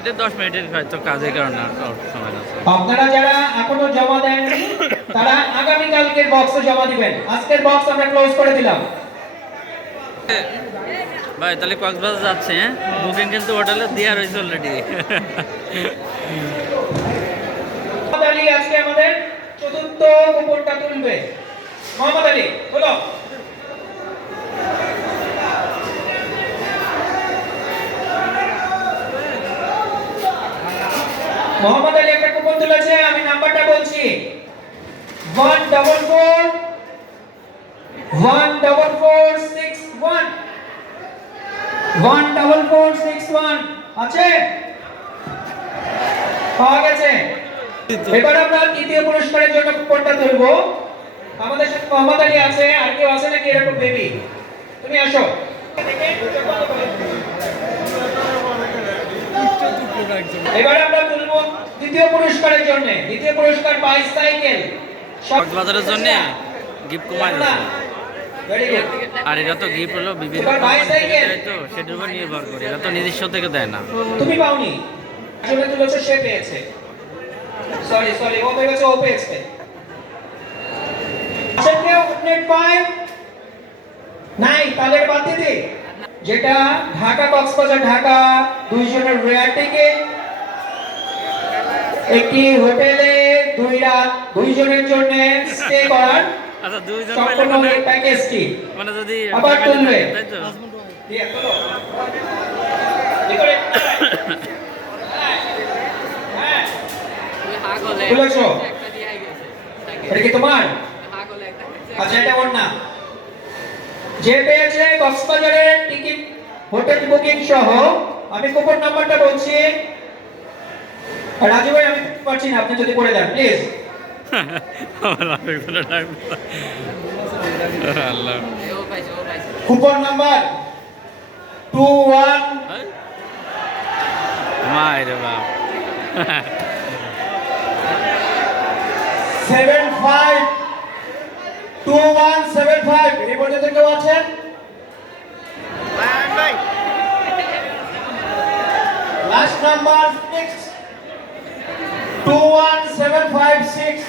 এটা 10 মিনিটের হয়তো কাজের কারণে আর সময় আছে। আপনারা যারা এখনো জমা দেন তারা আগামী কালকের বক্সে জমা দিবেন। আজকের বক্স আমরা ক্লোজ করে দিলাম। ভাই তাহলে কক্সবাজার যাচ্ছে, হ্যাঁ? বুকিং কিন্তু হোটেলে দেওয়া রয়েছে অলরেডি। মোহাম্মদ আলী আজকে আমাদের চতুর্থ কুপনটা তুলবে। মোহাম্মদ আলী বলো। মোহাম্মদ আলী একটা কুপন তুলেছে, আমি নাম্বারটা বলছি 144 14461 14461 আছে, পাওয়া গেছে। এবার আমরা তৃতীয় পুরস্কারের জন্য কুপনটা তুলবো। আমাদের সাথে মোহাম্মদ আলী আছে, আর কেউ আছে নাকি এরকম বেবি? তুমি আসো। এবার আমরা তুলবো দ্বিতীয় পুরস্কারের জন্য। দ্বিতীয় পুরস্কার বাইসাইকেল কক্সবাজারের জন্য গিফট কমাই দিচ্ছে। Very good. আর এটা তো গিফট হলো বিভিন্ন এবার কোম্পানি থেকে বাইসাইকেল। দেয়, তো সেটার উপর নির্ভর করে, এটা তো নিজস্ব থেকে দেয় না। তুমি পাওনি, আসলে তুলেছো সে পেয়েছে। সরি সরি, ও পেয়েছে, ও পেয়েছে। আচ্ছা কেউ নেট 5 নাই, তাদের বাদ দিয়ে দে। যেটা ঢাকা কক্সবাজার ঢাকা দুইজনের রেয়ার টিকেট, একটি হোটেলে 2 রাত দুইজনের জন্য স্টে করার আচ্ছা, দুইজন পাইলে সম্পূর্ণ এই প্যাকেজটি মানে যদি আবার family তুলবে। থাকে, তাই তো? দিয়ে চলো কি করে হ্যাঁ তুলেছো, এটা কি তোমার? আচ্ছা এটা ওর না। যে পেয়েছে কক্সবাজারের টিকিট হোটেল বুকিং সহ, আমি কুপন নাম্বারটা বলছি। রাজু ভাই আমি পারছি না, আপনি যদি করে দেন প্লিজ। আমার আবেগগুলো ডাকবো। আল্লাহ। কুপন নাম্বার 21 মায়ের বাপ। 75 2175। এই পর্যন্ত কেউ আছেন? Last number 6 21756